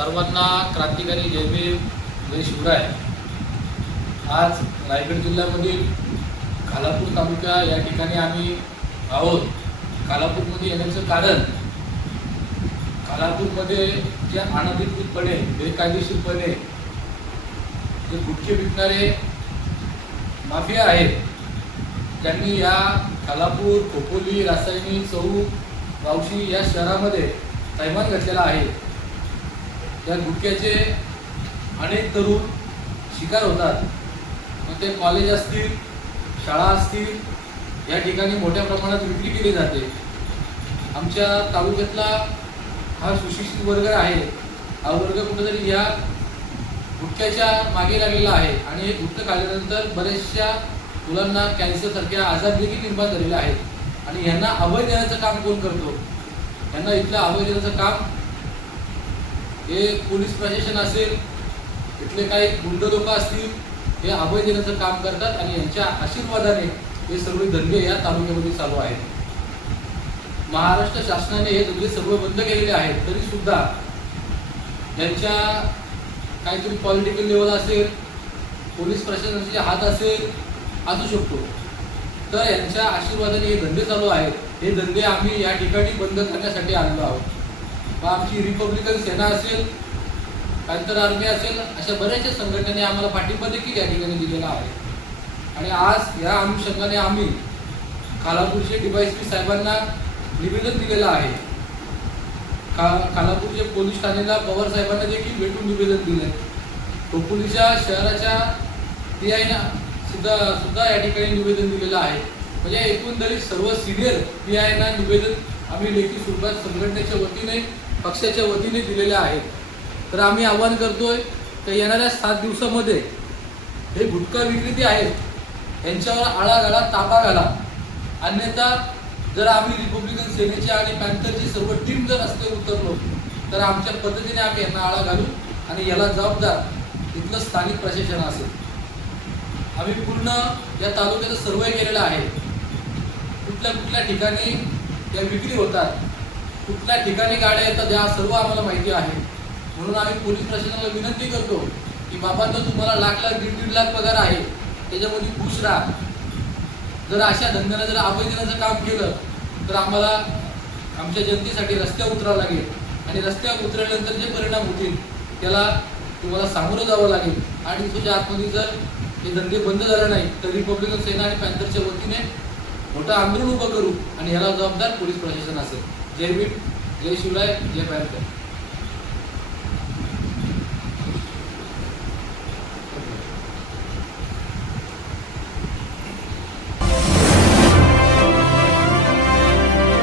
सर्वांना क्रांतिकारी जय भीम जय शिवराय। आज रायगड जिल्ह्यामधील खालापूर तालुका या ठिकाणी आम्ही आहोत। खालापूरमध्ये येण्याचं कारण, खालापूरमध्ये जे अनधिकृतपणे बेकायदेशीरपणे जे गुटखे विकणारे माफिया आहेत, त्यांनी या खालापूर, खोपोली, रासायनी, चौक, वावशी या शहरामध्ये थैमान घातलेला आहे। त्या गुटख्याचे अनेक तरुण शिकार होतात। मग ते कॉलेज असतील, शाळा असतील, या ठिकाणी मोठ्या प्रमाणात विक्री केली जाते। आमच्या तालुक्यातला हा सुशिक्षित वर्ग आहे, हा वर्ग कुठेतरी या गुटख्याच्या मागे लागलेला आहे आणि हे गुटखा खाल्ल्यानंतर बऱ्याचशा मुलांना कॅन्सर सारख्या आजार देखील निर्माण झालेले आहेत। आणि यांना अभय देण्याचं काम कोण करतो? यांना इथलं अभय देण्याचं काम हे पोलीस प्रशासन असेल, इथले काही गुंड लोक असतील, हे अभय देण्याचं काम करतात आणि यांच्या आशीर्वादाने हे सर्व धंदे या तालुक्यामध्ये चालू आहेत। महाराष्ट्र शासनाने हे धंदे सर्व बंद केलेले आहेत, तरी सुद्धा यांच्या काहीतरी पॉलिटिकल लेवल असेल, पोलीस प्रशासनाचे हात असेल, असू शकतो, तर यांच्या आशीर्वादाने हे धंदे चालू आहेत। हे धंदे आम्ही या ठिकाणी बंद करण्यासाठी आलेलो आहोत। आमची रिपब्लिकन सेना असेल, पॅंथर आर्मी असेल, अशा बऱ्याचशा संघटनेने आम्हाला पाठिंबा देखील या ठिकाणी दिलेला आहे। आणि आज या अनुषंगाने आम्ही खालापूरचे DYSP साहेबांना निवेदन दिलेलं आहे। खालापूरचे पोलीस ठाण्याला पवार साहेबांना देखील भेटून निवेदन दिले। खोपोलीच्या शहराच्या PI ना सुद्धा या ठिकाणी निवेदन दिलेलं आहे। म्हणजे एकूणतरी सर्व सिनियर PI ना निवेदन आम्ही लेखी स्वरूपात संघटनेच्या वतीने, पक्षाच्या वतीने दिलेले आहेत। तर आम्ही आवाहन करतोय की येणाऱ्या 7 दिवसामध्ये हे गुटखा विक्रेते आहेत यांच्यावर आळा घाला, ताबा घाला। अन्यथा जर आम्ही रिपब्लिकन सेनेची आणि पॅंथरची सर्व टीम जर रस्त्यावर उतरलो तर आमच्या पद्धतीने आम्ही यांना आळा घालू आणि याला जबाबदार इथलं स्थानिक प्रशासन असेल। आम्ही पूर्ण या तालुक्याचा सर्वे केलेला आहे। कुठल्या ठिकाणी त्या विक्री होतात, कुठल्या ठिकाणी गाड्या येतात, या सर्व आम्हाला माहिती आहे। म्हणून आम्ही पोलीस प्रशासनाला विनंती करतो की बाबांनो, तुम्हाला लाख 1.5 लाख पगार आहे, त्याच्यामध्ये खुश राहा। जर अशा धंद्याला जर अभय देण्याचं काम केलं तर आम्हाला आमच्या जनतेसाठी रस्त्यावर उतरावं लागेल आणि रस्त्यावर उतरल्यानंतर जे परिणाम होतील त्याला तुम्हाला सामोरं जावं लागेल। आणि तुझ्या आतमध्ये जर हे धंदे बंद झाले नाही तर रिपब्लिकन सेना आणि पॅंथरच्या वतीने मोठं आंदोलन उभं करू आणि ह्याला जबाबदार पोलीस प्रशासन असेल। जय भीम, जय शिवराय, जय पॅंथर।